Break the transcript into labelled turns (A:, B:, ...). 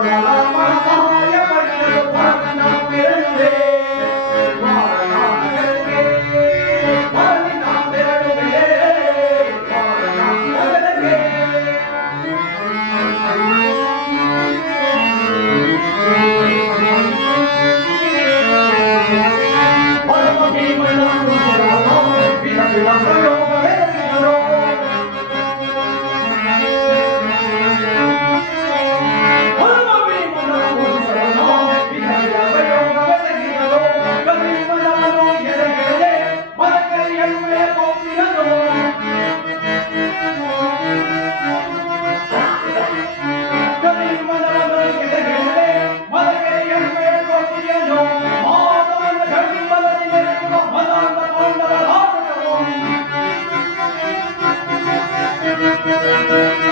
A: a yeah. Thank you.